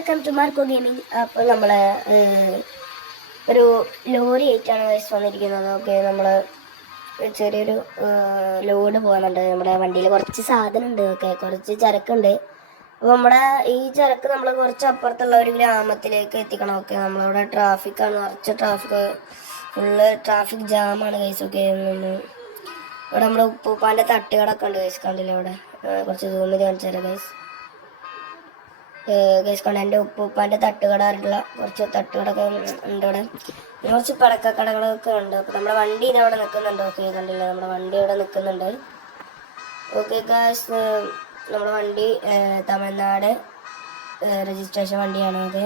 Welcome to Marco gaming അപ്പോൾ നമ്മൾ ഒരു ലോറി ആയിട്ടാണ് വയസ്സ് വന്നിരിക്കുന്നത്. ഓക്കെ നമ്മൾ ചെറിയൊരു ലോഡ് പോകുന്നുണ്ട് നമ്മുടെ വണ്ടിയിൽ കുറച്ച് സാധനം ഉണ്ട് ഓക്കെ കുറച്ച് ചരക്കുണ്ട്. അപ്പോൾ നമ്മുടെ ഈ ചരക്ക് നമ്മൾ കുറച്ച് അപ്പുറത്തുള്ള ഒരു ഗ്രാമത്തിലേക്ക് എത്തിക്കണം. ഓക്കെ നമ്മളവിടെ ട്രാഫിക്കാണ് കുറച്ച് ട്രാഫിക് ഫുള്ള് ട്രാഫിക് ജാമാണ് കേസ് ഓക്കെ ഇവിടെ നമ്മുടെ ഉപ്പൂപ്പാന്റെ തട്ടുകടൊക്കെ ഉണ്ട് കേസ് കണ്ടില്ലേ അവിടെ? കുറച്ച് സൂമിൽ കാണിച്ചു തരാം കൈസ് ഗൈസ് എന്റെ ഉപ്പൂപ്പാന്റെ തട്ടുകട കുറച്ച് തട്ടുകടൊക്കെ ഉണ്ട് ഇവിടെ കുറച്ച് പടക്കക്കടകളൊക്കെ ഉണ്ട്. അപ്പോൾ നമ്മുടെ വണ്ടി ഇതവിടെ നിൽക്കുന്നുണ്ട്. ഓക്കെ കണ്ടില്ല? നമ്മുടെ വണ്ടി ഇവിടെ നിൽക്കുന്നുണ്ട്. ഓക്കെ കാശ് നമ്മുടെ വണ്ടി തമിഴ്നാട് രജിസ്ട്രേഷൻ വണ്ടിയാണ്. ഓക്കെ.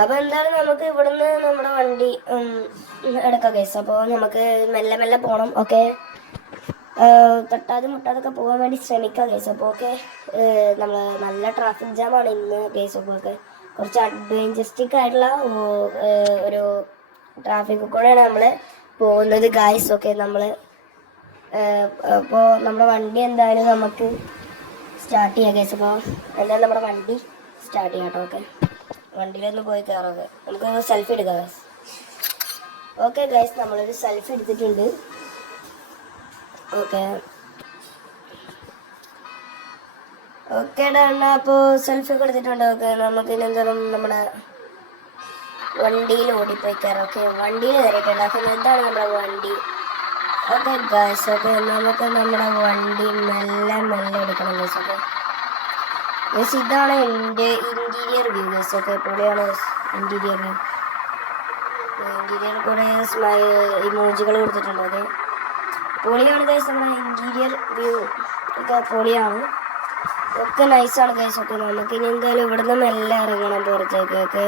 അപ്പോൾ എന്തായാലും നമുക്ക് ഇവിടുന്ന് നമ്മുടെ വണ്ടി എടുക്കാം ഗൈസ് അപ്പോൾ നമുക്ക് മെല്ലെ മെല്ലെ പോകണം ഓക്കെ. തട്ടാതെ മുട്ടാതൊക്കെ പോകാൻ വേണ്ടി ശ്രമിക്കാം കേസ് അപ്പോൾ ഓക്കെ നമ്മൾ നല്ല ട്രാഫിക് ജാമാണ് ഇന്ന് കേസ് അപ്പോൾ ഒക്കെ കുറച്ച് അഡ്വഞ്ചറിസ്റ്റിക് ആയിട്ടുള്ള ഒരു ട്രാഫിക് കൂടെയാണ് നമ്മൾ പോകുന്നത് ഗായ്സ് ഒക്കെ നമ്മൾ അപ്പോൾ നമ്മുടെ വണ്ടി എന്തായാലും നമുക്ക് സ്റ്റാർട്ട് ചെയ്യാം കേസ് അപ്പോൾ എന്തായാലും നമ്മുടെ വണ്ടി സ്റ്റാർട്ട് ചെയ്യാം കേട്ടോ ഓക്കെ. വണ്ടിയിലൊന്ന് പോയി കയറാതെ നമുക്ക് സെൽഫി എടുക്കാം ഗൈസ് ഓക്കെ ഗൈസ് നമ്മളൊരു സെൽഫി എടുത്തിട്ടുണ്ട്. ഓക്കെ. ഓക്കെ ഡാണ് അപ്പോൾ സെൽഫി കൊടുത്തിട്ടുണ്ട് ഓക്കെ നമുക്ക് ഇനി നമ്മുടെ വണ്ടിയിൽ ഓടിപ്പോയി കയറാം. ഓക്കെ വണ്ടിയിൽ കയറിയിട്ടുണ്ട്. അപ്പം എന്താണ് നമ്മുടെ വണ്ടി? ഓക്കെ ഗായ്സ് ഓക്കെ നമുക്ക് നമ്മുടെ വണ്ടി മെല്ലെ മെല്ലെ എടുക്കണം ഗൈസ് ഓക്കെ. ഗൈസ് ഇതാണ് എന്റെ ഇന്റീരിയർ വ്യൂ ഗൈസ് ഓക്കെ പൊളിയാണ് ഇന്റീരിയർ വ്യൂ ഇന്റീരിയർ കൂടെ ഇമോജികൾ കൊടുത്തിട്ടുണ്ട് ഓക്കെ. പൊളിയാണ് ഗൈസ് നമ്മുടെ ഇന്റീരിയർ വ്യൂ ഒക്കെ പൊളിയാണ്. ഒക്കെ നൈസാണ് ഗൈസ് ഒക്കെ. നമുക്ക് ഇനി എന്തായാലും ഇവിടെ നിന്ന് മെല്ലെ ഇറങ്ങണം പുറത്തേക്ക് അത്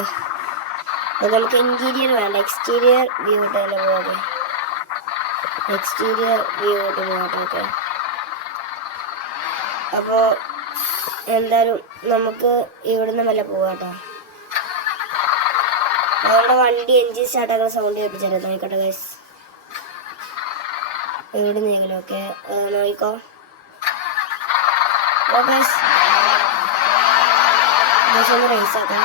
നമുക്ക് ഇന്റീരിയർ വേണ്ട എക്സ്റ്റീരിയർ വ്യൂ ഇട്ട് തന്നെ പോകാം എക്സ്റ്റീരിയർ വ്യൂ ഇട്ട് പോകട്ടെ ഓക്കെ അപ്പോൾ എന്തായാലും നമുക്ക് ഇവിടുന്ന് വല്ല പോകാട്ടോ നമ്മുടെ വണ്ടി എൻജിൻ സ്റ്റാർട്ടാക്കുന്ന സൗണ്ട് കേൾപ്പിച്ചായിരുന്നു നോക്കട്ടെ ഗൈസ് ഇവിടെ നീങ്ങലും ഓക്കെ? നോക്കിക്കോ ഓക്കെ ഒന്ന് റേസ് ആക്കാം.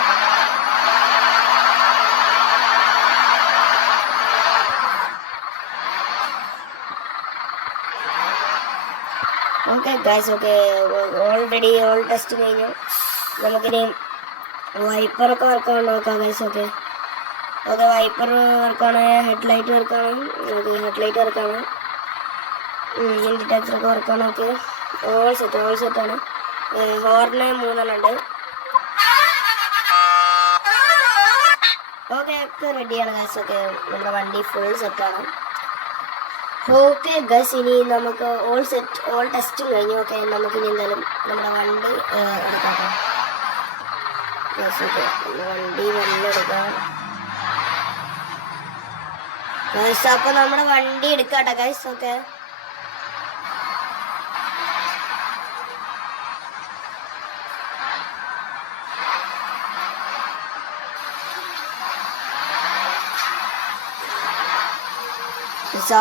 Okay guys okay already all test കഴിഞ്ഞു. നമുക്കിനി വൈപ്പറൊക്കെ വർക്കാണ് നോക്കാം ഗൈസ് ഓക്കെ. ഓക്കെ വൈപ്പർ വർക്കാണ് ഹെഡ് ലൈറ്റ് വർക്കാണ് ഹെഡ് ലൈറ്റ് വർക്കാണ് ഇൻഡിറ്റേറ്ററൊക്കെ വർക്കാണ് ഓക്കെ ഓൾ സെറ്റ് ഓൾ സെറ്റാണ് ഹോർണ് മൂന്നെണ്ണം ഉണ്ട്. ഓക്കെ ഒക്കെ റെഡിയാണ് ഗൈസ് ഒക്കെ നമ്മുടെ വണ്ടി ഫുൾ സെറ്റാണ് ഓക്കെ ഗസ് ഇനി നമുക്ക് ഓൾ സെറ്റ് ഓൾ ടെസ്റ്റും കഴിഞ്ഞു. ഓക്കെ നമുക്ക് ഇനി എന്തായാലും നമ്മുടെ വണ്ടി എടുക്കാം ഓക്കെ വണ്ടി നല്ല എടുക്കാം. ഗൈസ് അപ്പോൾ നമ്മുടെ വണ്ടി എടുക്കാട്ടെ ഗൈസ് ഓക്കെ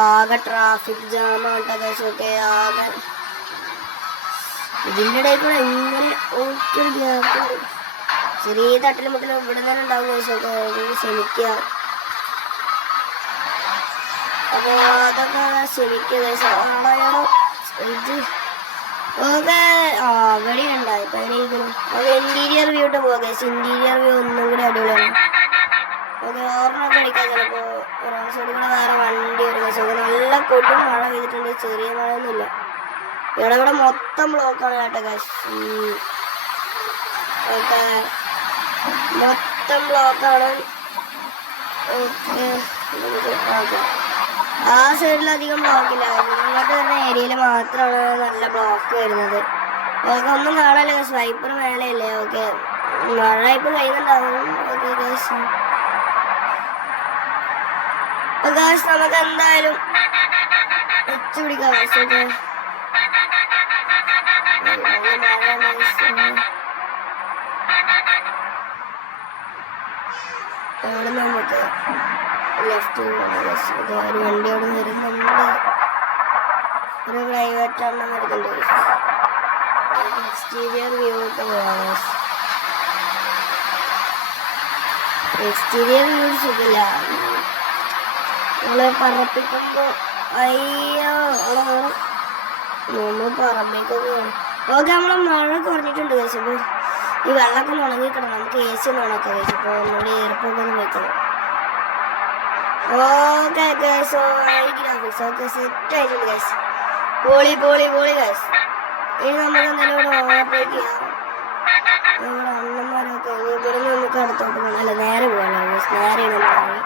ആകെ ട്രാഫിക് ജാം ആട്ടെ ഓക്കെ ആകെ. ഇതിന്റെ ഇടയിൽ കൂടെ ഒരു ഗ്യാപ്പ് ചെറിയ തട്ടിലും മുട്ടിലും ഇവിടെ തന്നെ ഉണ്ടാവും ദിവസമൊക്കെ ക്ഷമിക്കുക. അപ്പൊ അതൊക്കെ ക്ഷമിക്കുക ഗൈസ് ആടായാടോ ഇത് ഓക്കെ ആ അവിടെ ഉണ്ടായി ഇപ്പൊ അങ്ങനെ ഇരിക്കുന്നു ഓക്കെ ഇന്റീരിയർ വ്യൂ ഇട്ട് പോകാം ഇന്റീരിയർ വ്യൂ ഒന്നും കൂടി അടിപൊളിയാണ്. ഓക്കെ ഓർമ്മ അടിക്കാൻ ചിലപ്പോ റോഡ് സൈഡിൽ കൂടെ വേറെ വണ്ടി ഒരു ദിവസം ഇത് നല്ല കൊടും മഴ പെയ്തിട്ടുണ്ട്. ചെറിയ മഴയൊന്നുമില്ല. ഇവിടെ ഇവിടെ മൊത്തം ബ്ലോക്കാണ് കേട്ടോ കാശ് മൊത്തം ബ്ലോക്കാണ് ആ സൈഡിൽ അധികം ബ്ലോക്കില്ല ഇങ്ങോട്ട് വരുന്ന ഏരിയയിൽ മാത്രമാണ് നല്ല ബ്ലോക്ക് വരുന്നത്. ഓക്കെ ഒന്നും കാണാനില്ല സ്വൈപ്പർ വൈപ്പർ മേലെയല്ലേ? ഓക്കെ. മഴ ഇപ്പം കഴിയുന്നുണ്ടാവും ഓക്കെ ഗായ്സ് നമുക്ക് എന്തായാലും നമുക്ക് ലെഫ്റ്റ് ഒരു ഒരു എക്സ്റ്റീരിയർ വ്യൂ സുഖമില്ല. നമ്മൾ പറപ്പിക്കുമ്പോ അയ്യോ നമ്മൾ പറമ്പേക്കൊക്കെ ഓക്കെ നമ്മളെ മഴ കുറഞ്ഞിട്ടുണ്ട് കഴിച്ചപ്പോ ഈ വെള്ളമൊക്കെ ഉണങ്ങിക്കണം നമുക്ക് എ സി ഒന്ന് ഉണക്കാം കഴിച്ചപ്പോ നമ്മുടെ എയർപോർട്ട് ഒന്ന് വെക്കണം okay guys graphics okay set ആയിട്ടുണ്ട് ഗൈസ് പോളി പോളി പോളി ഗൈസ് ഇനി നമുക്ക് എന്തായാലും ഇവിടെ ഓവർടേക്ക് ചെയ്യാം. ഇവിടെ അണ്ണന്മാരൊക്കെ ഇവിടെ നമുക്ക് അടുത്തോട്ട് പോകണം. അല്ല നേരെ ഗൈസ് നേരെയാണ് നമ്മൾ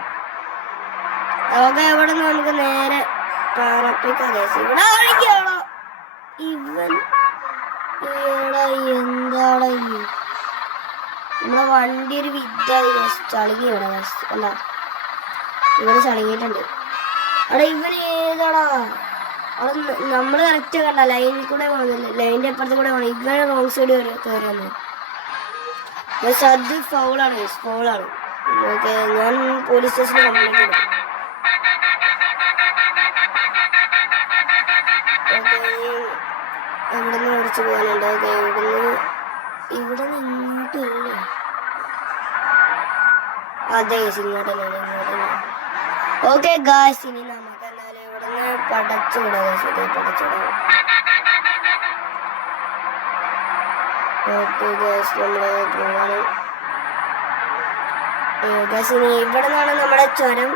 ഓക്കെ എവിടെ നമുക്ക് നേരെ പറപ്പിക്കാം ഗൈസ് ഇവിടെ ആരൊക്കെയാണോ ഇവൻ എന്താണ് നമ്മളെ വണ്ടി ഒരു ഗൈസ് ചളുങ്ങി ഇവിടെ അല്ല ഇവിടെ ചളുങ്ങിയിട്ടുണ്ട്. അവിടെ ഇവൻ ഏതാടാ? അവിടെ ന- നമ്മൾ കറക്റ്റ് കണ്ട ലൈനിൽ കൂടെ പോകുന്നില്ല ലൈനിന്റെ അപ്പുറത്ത് കൂടെ പോകണം ഇവൻ റോങ് സൈഡ് വരെ കയറി വന്നു പക്ഷെ അത് ഫൗളാണ് ഫൗളാണ് ഓക്കെ ഞാൻ പോലീസ് സ്റ്റേഷനിൽ കംപ്ലൈന്റ് കൊടുക്കും ഓടിച്ചു പോകാനുണ്ട് ഇവിടുന്ന് ഇവിടെ നിന്ന് ഇങ്ങോട്ടില്ലേ അതെ ഇങ്ങോട്ടല്ലേ ഇങ്ങോട്ടല്ലേ ഓക്കെ ഗായ്സ് ഇനി നമുക്ക് എന്നാലും ഇവിടുന്ന് പടച്ചുവിടാം പടച്ചുവിടാം ഓക്കെ ഇനി നമ്മുടെ ചുരം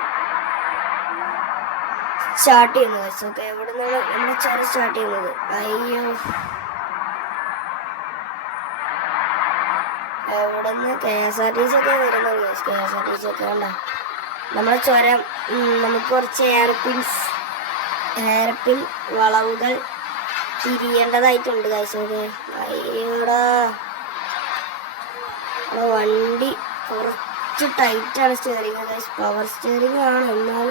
സ്റ്റാർട്ട് ചെയ്യുന്നത് ഓക്കെ ഇവിടെ നിന്നാണ് നമ്മുടെ ചുരം സ്റ്റാർട്ട് ചെയ്യുന്നത്. അയ്യോ. എവിടുന്ന് K S R T C ഒക്കെ വരുന്നത് K S R T C ഒക്കെ കണ്ടോ. നമ്മുടെ ചുരം നമുക്ക് കുറച്ച് എയർപിൻസ് എയർപിൻ വളവുകൾ തിരിയേണ്ടതായിട്ടുണ്ട് കാഴ്ചക്ക് അയ്യോടാ. വണ്ടി കുറച്ച് ടൈറ്റാണ് സ്റ്റിയറിംഗ് കാശ് പവർ സ്റ്റിയറിംഗ് ആണ്. എന്നാൽ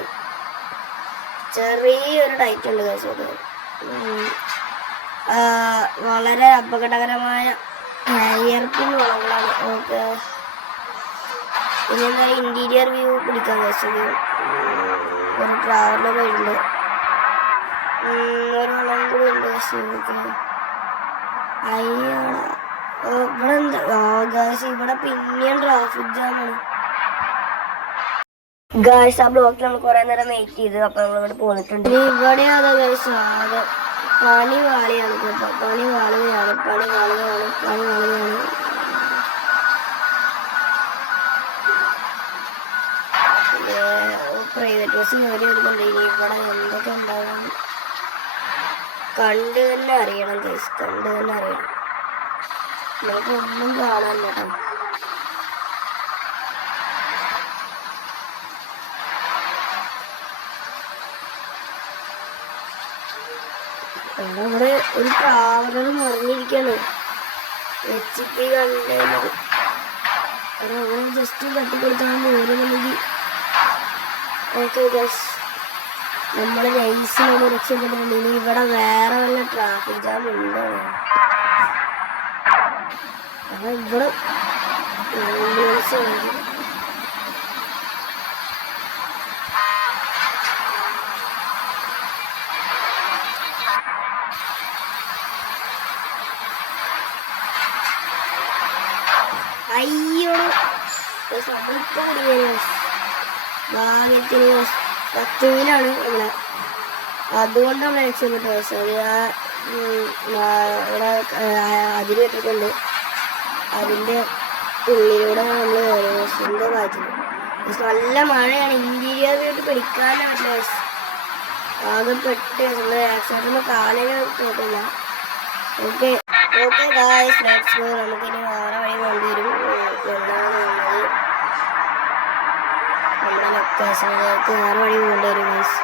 ചെറിയൊരു ടൈറ്റ് ഉണ്ട് കാഴ്ചക്ക് വളരെ അപകടകരമായ എയർപിൻ വളവുകളാണ് ഓക്കെ ഇനി എന്തായാലും ഇന്റീരിയർ വ്യൂ പിടിക്കാൻ വെച്ചത് ഒരു ട്രാവലർ ഉണ്ട് ഒരു വളം കൂടി ഉണ്ട് പക്ഷേ അയ്യോ ഇവിടെ എന്താ ഗായ്സ് ഇവിടെ പിന്നെയും ട്രാഫിക് ജാമാണ് ഗായ്സ് ആ ബ്ലോക്കിൽ നമ്മൾ കുറെ നേരം വെയിറ്റ് ചെയ്തു അപ്പൊ നമ്മൾ ഇവിടെ പോന്നിട്ടുണ്ട്. ഇവിടെ അതാ ആകെ പണി വാളിയാണ് കേട്ടോ. പണി വാളുകയാണ് പണി വാളുകയാണ് പണി വാളുകയാണ്. പ്രൈവറ്റ് ബസ് കയറി വരുന്നുണ്ട് ഇനി ഇവിടെ എന്തൊക്കെ ഉണ്ടാകും കണ്ട് തന്നെ അറിയണം കേസ് കണ്ട് തന്നെ അറിയണം. നമുക്ക് ഒന്നും കാണാൻ കേട്ടോ. എടാ, ഇവിടെ ഒരു പ്രാവണത് മറിഞ്ഞിരിക്കണം എച്ച് പി കണ്ടെയ്നർ എടാ ജസ്റ്റ് തട്ടിക്കൊടുത്താൽ മൂലമല്ലെങ്കിൽ ഓക്കെ ഗസ് നമ്മൾ റേസിലാണ് രക്ഷപ്പെടുന്നത് ഇനി ഇവിടെ വേറെ വല്ല ട്രാഫിക് ജാം ഉണ്ടോ? അപ്പൊ ഇവിടെ ആംബുലൻസ് ഉണ്ട്. അയ്യോ ഗയ്സ്, നമ്മളിപ്പോ കുടുങ്ങിയത് ഭാഗ്യത്തിന് പത്തുവിലാണ് ഇവിടെ. അതുകൊണ്ടാണ് രക്ഷപ്പെട്ടു കിട്ടുന്നത് അത് ആ ഇവിടെ അതിന് കെട്ടിട്ടുണ്ട്. അതിന്റെ ഉള്ളിലൂടെ നമ്മൾ സ്വന്തം വായിച്ചത് നല്ല മഴയാണ്. ഇന്റീരിയർ ആയിട്ട് പിടിക്കാനേ പറ്റില്ല പക്ഷെ ആകെ പെട്ട് നമ്മൾ ആക്സിഡന്റ് കാലിന് കേട്ടില്ല okay okay guys let's go നമുക്കിനി വേറെ വഴി കൊണ്ടുവരും. എന്നാണ് ലൊക്കേഷനിലേക്ക് വേറെ വഴി വരും ഗൈസ്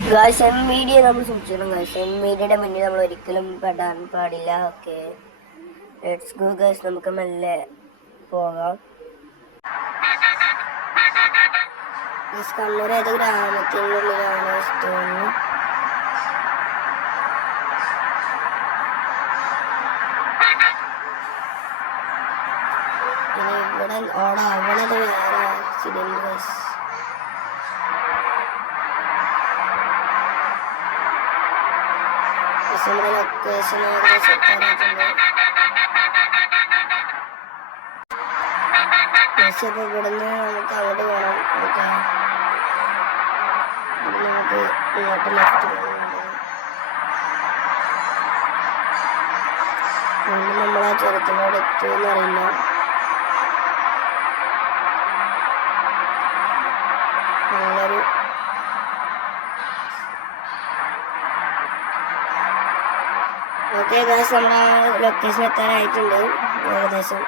ഗായ്സ് എം മീഡിയ നമ്മൾ സൂക്ഷിക്കണം ഗായ്സ് എം മീഡിയയുടെ മുന്നിൽ നമ്മൾ ഒരിക്കലും പെടാൻ പാടില്ല. ഓക്കെ ലെറ്റ്സ് ഗോ ഗായ്സ് നമുക്ക് മെല്ലെ പോകാം. കണ്ണൂർ ഏത് ഗ്രാമത്തിന്റെ ഉള്ളിലാണ് തോന്നുന്നു? പിന്നെ ഇവിടെ അവിടെ അവിടെ വേറെ ആക്സിഡന്റ് ഗായ്സ് നമ്മുടെ ലൊക്കേഷൻ ഏകദേശം എത്താറായിട്ടുണ്ട് ഗൈസ് അപ്പോൾ ഇവിടുന്ന് നമുക്ക് നമുക്ക് ഇങ്ങോട്ട് ലെഫ്റ്റ് വീണ്ടും നമ്മൾ ആ ചുരത്തിനോട് എത്തുമെന്ന് ഓക്കെ ഗൈസ് നമ്മുടെ ലൊക്കേഷൻ എത്താനായിട്ടുണ്ട് ഏകദേശം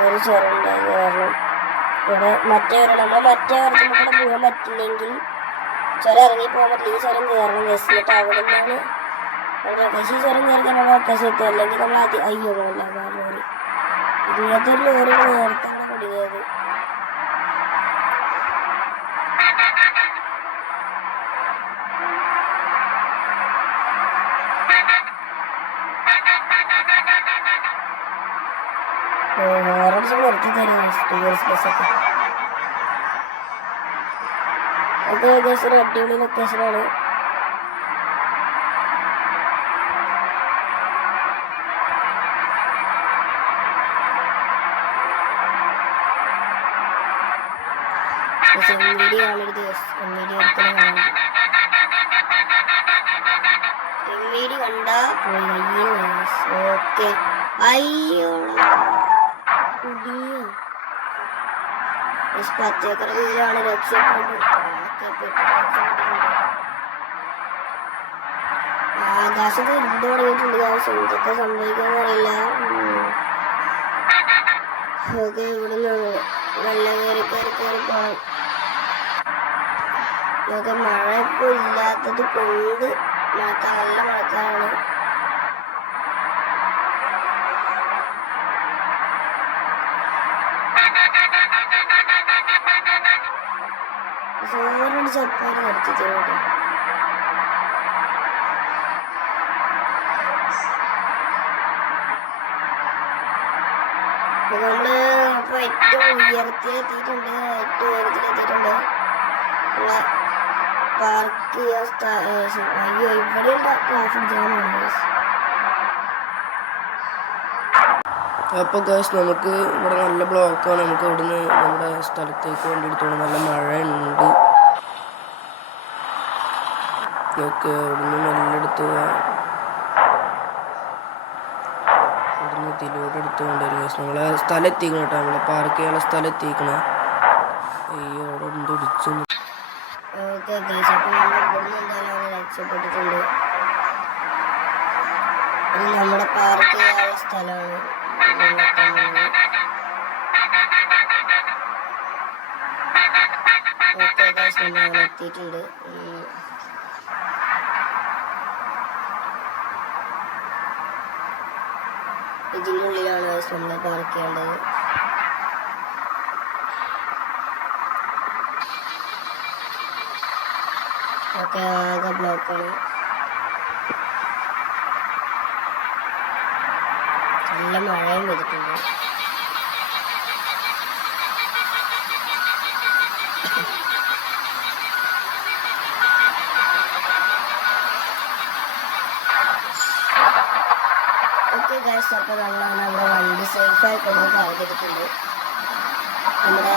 ഒരു ചുരം ഉണ്ടായത് കാരണം ഇവിടെ മറ്റേ നമ്മൾ മറ്റേ ഒരത്തിൽ കൂടെ പോകാൻ പറ്റില്ലെങ്കിൽ ചുരം ഇറങ്ങി പോകാൻ പറ്റില്ല. ഈ ചുരം കയറണം ബസ്സിലിട്ട് അവിടെ നിന്നാണ് ലൊക്കേഷൻ ചുരം കയറി നമ്മൾ ലൊക്കേഷൻ അല്ലെങ്കിൽ നമ്മൾ അതി അയ്യോ ഇങ്ങനത്തെ ഒരു ലോറി നേരത്തെ ഒരു അടിപൊളി ലൊക്കേഷനാണ് എംവിഡി കണ്ടാ പോയി. അയ്യോ ഓക്കെ അയ്യോടാ. കുടിയോ. പച്ചക്കറി ആകാശത്ത് ഇരുന്ന് തുടങ്ങിയിട്ടുണ്ട്. എന്തൊക്കെ സംഭവിക്കാന്ന് അറിയില്ല. ഓക്കെ ഇവിടെ നല്ല കയറി കയറി കയറി പോകണം നമുക്ക് മഴ ഇപ്പോൾ ഇല്ലാത്തത് കൊണ്ട് മഴക്കാലം മഴക്കാലാണ് ഫോറോട് നിർത്തിച്ചോട്ടെ അപ്പൊ നമ്മൾ ഇപ്പൊ ഏറ്റവും ഉയരത്തിലെത്തിയിട്ടുണ്ട് ഏറ്റവും ഉയരത്തിലെത്തിയിട്ടുണ്ട്. നമ്മളെ പാർക്ക് അയ്യോ ഇവിടെ ട്രാഫിക് ജാമാണ്. അപ്പോൾ ഗൈസ് നമുക്ക് ഇവിടെ നല്ല ബ്ലോക്കാണ് നമുക്ക് ഇവിടുന്ന് നമ്മുടെ സ്ഥലത്തേക്ക് വേണ്ടി എടുത്തോണ്ട് നല്ല മഴയുണ്ട്. ഓക്കെ അവിടുന്ന് മെല്ലെ എടുത്ത് പോവാം. ഇവിടുന്ന് തിലൂടെ എടുത്ത് കൊണ്ടുവരും. ഗൈസ് നമ്മളെ സ്ഥലം എത്തിക്കണം കേട്ടോ. നമ്മളെ പാർക്ക് ചെയ്യാൻ സ്ഥലം എത്തിക്കണം അയ്യോ അവിടെ എന്ത് ഇടിച്ചു നമ്മുടെ പാർക്ക് സ്ഥലമാണ് എത്തിയിട്ടുണ്ട്. ഗൈസ് നമ്മൾ ചെയ്യേണ്ടത്. ഓക്കെ ആകെ ബ്ലോക്കാണ് നല്ല മഴയും പെയ്തിട്ടുണ്ട്. ഓക്കെ ഗൈസ് അപ്പോൾ നമ്മളാണ് നമ്മുടെ വണ്ടി സേഫായി കൊണ്ട് പാർക്ക് ചെയ്തിട്ടുണ്ട് നമ്മുടെ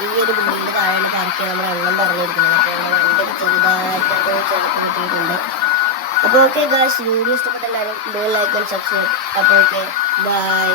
ഈ ഒരു ബിൽഡിങ്ങിന്റെ താഴെയാണ് പാർക്ക് നമ്മൾ എണ്ണം പറഞ്ഞിരിക്കുന്നത് അപ്പോൾ നമ്മുടെ വണ്ടി ചെറുതായിട്ട് ചിലക്ക് കിട്ടിയിട്ടുണ്ട്. അപ്പോൾ ഓക്കെ ഗൈസ് വീഡിയോ ഇഷ്ടപ്പെട്ട എല്ലാവരും ലൈക്ക് ആൻഡ് സബ്സ്ക്രൈബ് അപ്പോൾ ഓക്കെ ബൈ